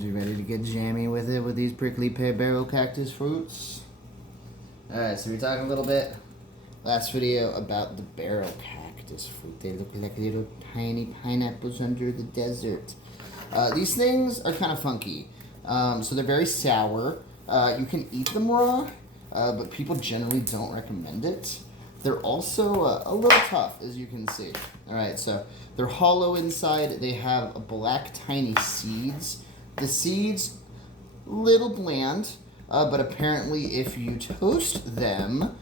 You ready to get jammy with it with these prickly pear barrel cactus fruits? Alright, so we talked a little bit last video about the barrel cactus fruit. They look like little tiny pineapples under the desert. These things are kind of funky. So they're very sour. You can eat them raw, but people generally don't recommend it. They're also a little tough, as you can see. Alright, so they're hollow inside. They have black tiny seeds. The seeds, little bland, but apparently if you toast them,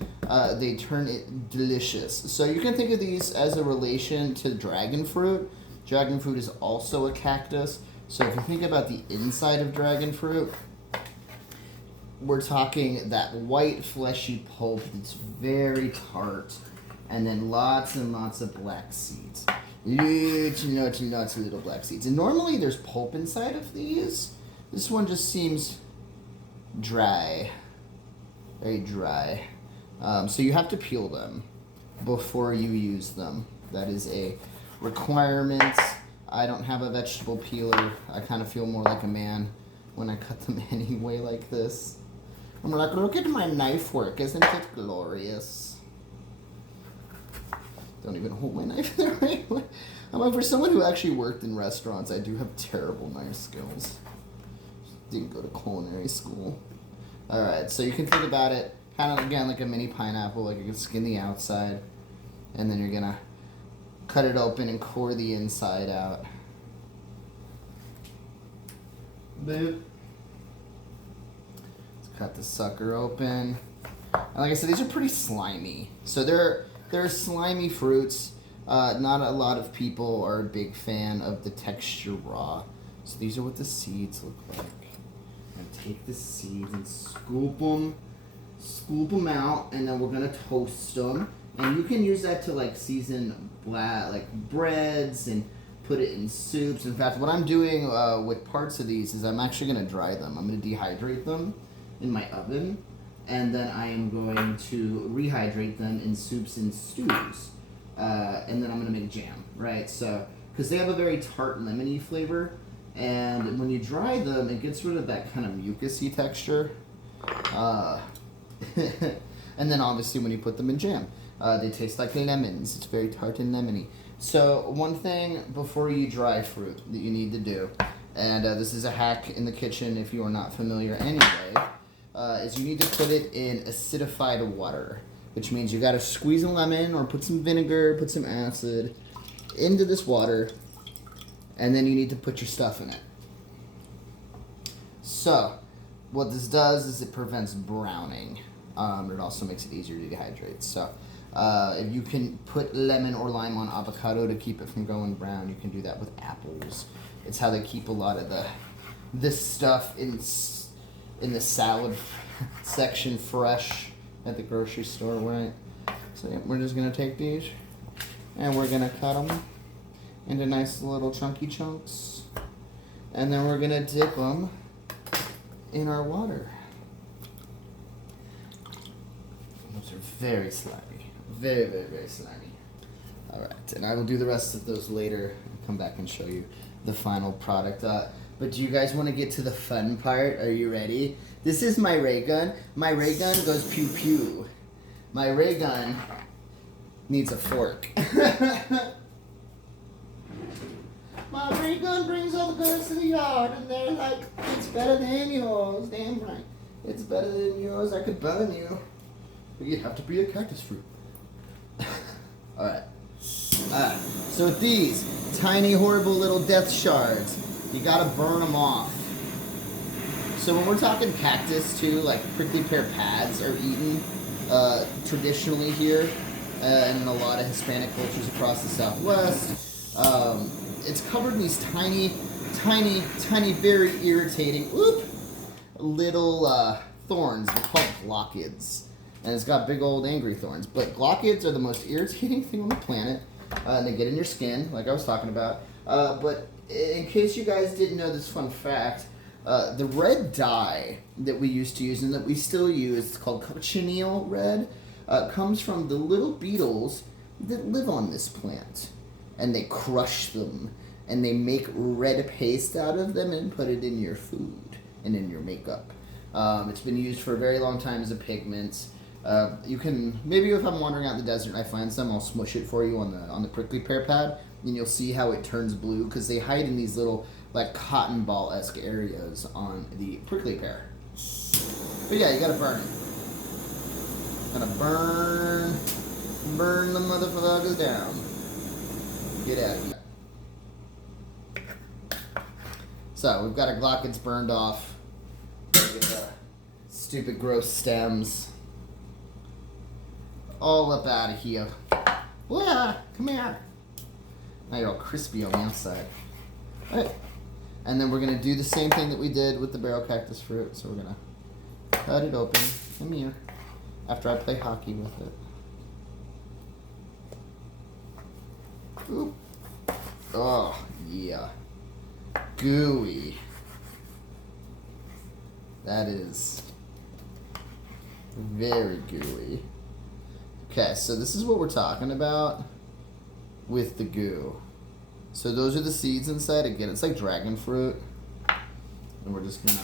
they turn it delicious. So you can think of these as a relation to dragon fruit. Dragon fruit is also a cactus. So if you think about the inside of dragon fruit, we're talking that white fleshy pulp that's very tart, and then lots and lots of black seeds. Lots and lots of little black seeds. And normally there's pulp inside of these. This one just seems dry. Very dry. So you have to peel them before you use them. That is a requirement. I don't have a vegetable peeler. I kind of feel more like a man when I cut them anyway like this. I'm like, look at my knife work. Isn't it glorious? Don't even hold my knife the right way. I'm like, for someone who actually worked in restaurants, I do have terrible knife skills. Didn't go to culinary school. Alright, so you can think about it kind of, again, like a mini pineapple. Like you can skin the outside, and then you're going to cut it open and core the inside out. Boop. Let's cut the sucker open. And like I said, these are pretty slimy. So they're slimy fruits. Not a lot of people are a big fan of the texture raw. So these are what the seeds look like. I'm gonna take the seeds and scoop them out, and then we're gonna toast them. And you can use that to like season like breads and put it in soups. In fact, what I'm doing with parts of these is I'm actually gonna dry them. I'm gonna dehydrate them in my oven, and then I am going to rehydrate them in soups and stews. And then I'm going to make jam, right? So, because they have a very tart lemony flavor, and when you dry them, it gets rid of that kind of mucusy texture. And then obviously when you put them in jam, they taste like lemons. It's very tart and lemony. So one thing before you dry fruit that you need to do, and this is a hack in the kitchen if you are not familiar anyway, is you need to put it in acidified water, which means you got to squeeze a lemon or put some vinegar, put some acid into this water, and then you need to put your stuff in it. So what this does is it prevents browning. It also makes it easier to dehydrate. So if you can put lemon or lime on avocado to keep it from going brown, you can do that with apples. It's how they keep a lot of this stuff in the salad section fresh at the grocery store, right? So yeah, we're just gonna take these and we're gonna cut them into nice little chunky chunks, and then we're gonna dip them in our water. Those are very slimy, very, very, very slimy. All right, and I will do the rest of those later and come back and show you the final product. But do you guys want to get to the fun part? Are you ready? This is my ray gun. My ray gun goes pew pew. My ray gun needs a fork. My ray gun brings all the guns to the yard, and they're like, it's better than yours. Damn right. It's better than yours. I could burn you. But you'd have to be a cactus fruit. Alright. So with these tiny, horrible little death shards, you gotta burn them off. So when we're talking cactus too, like prickly pear pads are eaten traditionally here and in a lot of Hispanic cultures across the Southwest. It's covered in these tiny, very irritating, little thorns. They're called glockids. And it's got big old angry thorns. But glockids are the most irritating thing on the planet. And they get in your skin, like I was talking about. But in case you guys didn't know this fun fact, the red dye that we used to use and that we still use, it's called cochineal red, comes from the little beetles that live on this plant. And they crush them and they make red paste out of them and put it in your food and in your makeup. It's been used for a very long time as a pigment. You can, maybe if I'm wandering out in the desert and I find some, I'll smush it for you on the prickly pear pad, and you'll see how it turns blue because they hide in these little like cotton ball-esque areas on the prickly pear. But yeah, you gotta burn it. Gotta burn the motherfuckers down. Get out of here. So we've got our Glockets burned off. Get the stupid gross stems all up out of here. Yeah, come here. Now you're all crispy on the outside. Alright. And then we're gonna do the same thing that we did with the barrel cactus fruit. So we're gonna cut it open. Come here. After I play hockey with it. Oop. Oh, yeah. Gooey. That is very gooey. Okay, so this is what we're talking about with the goo. So those are the seeds inside. Again, it's like dragon fruit. And we're just gonna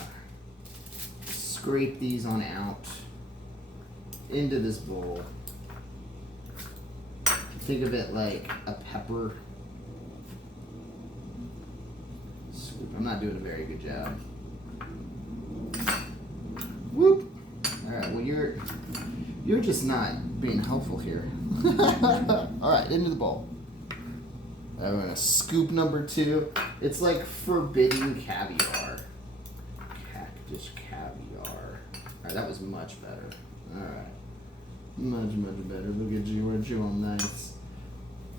scrape these on out into this bowl. Think of it like a pepper. Scoop. I'm not doing a very good job. Whoop. Alright, well you're just not being helpful here. Alright, into the bowl. We're gonna scoop number 2. It's like forbidden caviar. Cactus caviar. Alright, that was much better. Alright. Much better. Look at you, aren't you all nice?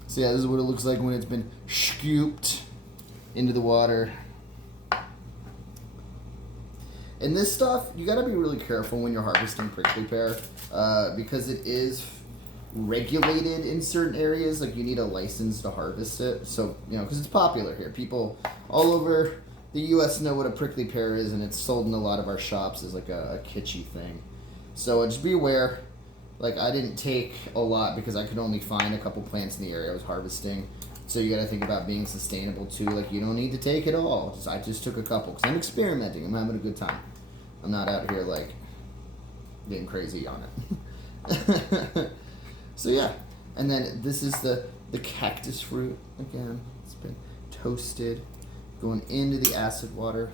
So yeah, this is what it looks like when it's been scooped into the water. And this stuff, you gotta be really careful when you're harvesting prickly pear, because it is regulated in certain areas. Like you need a license to harvest it. So, you know, because it's popular here. People all over the U.S. know what a prickly pear is, and it's sold in a lot of our shops as like a kitschy thing. So just be aware. Like I didn't take a lot because I could only find a couple plants in the area I was harvesting. So you got to think about being sustainable too. Like you don't need to take it all. So I just took a couple because I'm experimenting. I'm having a good time. I'm not out here like getting crazy on it. So yeah, and then this is the cactus fruit again. It's been toasted, going into the acid water.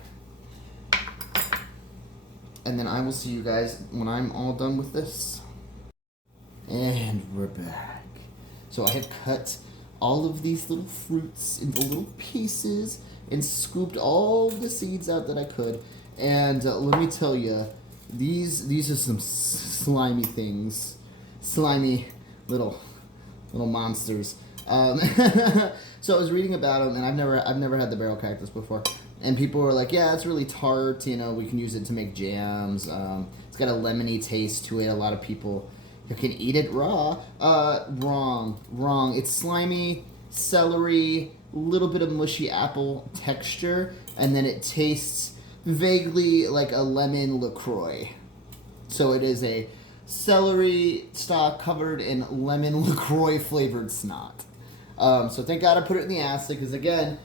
And then I will see you guys when I'm all done with this. And we're back. So I have cut all of these little fruits into little pieces and scooped all the seeds out that I could. And let me tell you, these are some slimy things, slimy little monsters. So I was reading about them, and I've never had the barrel cactus before. And people were like, yeah, it's really tart. You know, we can use it to make jams. It's got a lemony taste to it. A lot of people you can eat it raw. Wrong. It's slimy, celery, little bit of mushy apple texture, and then it tastes vaguely like a lemon LaCroix. So it is a celery stalk covered in lemon LaCroix flavored snot. So thank God I put it in the acid, because again,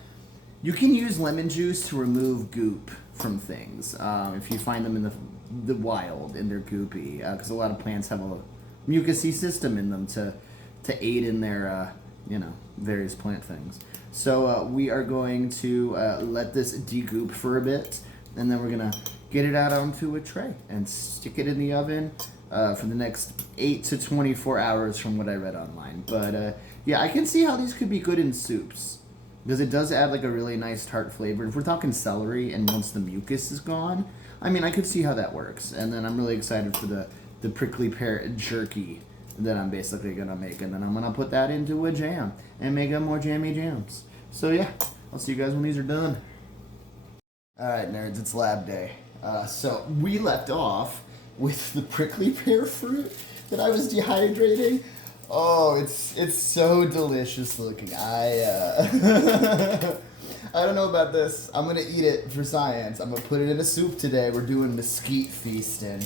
you can use lemon juice to remove goop from things if you find them in the wild and they're goopy, because a lot of plants have a mucousy system in them to aid in their various plant things. So we are going to let this degoop for a bit, and then we're gonna get it out onto a tray and stick it in the oven for the next 8 to 24 hours from what I read online. But yeah, I can see how these could be good in soups, because it does add like a really nice tart flavor. If we're talking celery and once the mucus is gone, I mean, I could see how that works. And then I'm really excited for the prickly pear jerky that I'm basically gonna make, and then I'm gonna put that into a jam and make up more jammy jams. So yeah, I'll see you guys when these are done. Alright nerds, it's lab day. So we left off with the prickly pear fruit that I was dehydrating. Oh, it's so delicious looking. I don't know about this. I'm gonna eat it for science. I'm gonna put it in a soup today. We're doing mesquite feasting.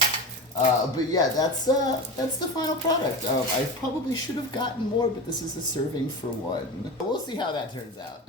But yeah, that's the final product. I probably should have gotten more, but this is a serving for one. We'll see how that turns out.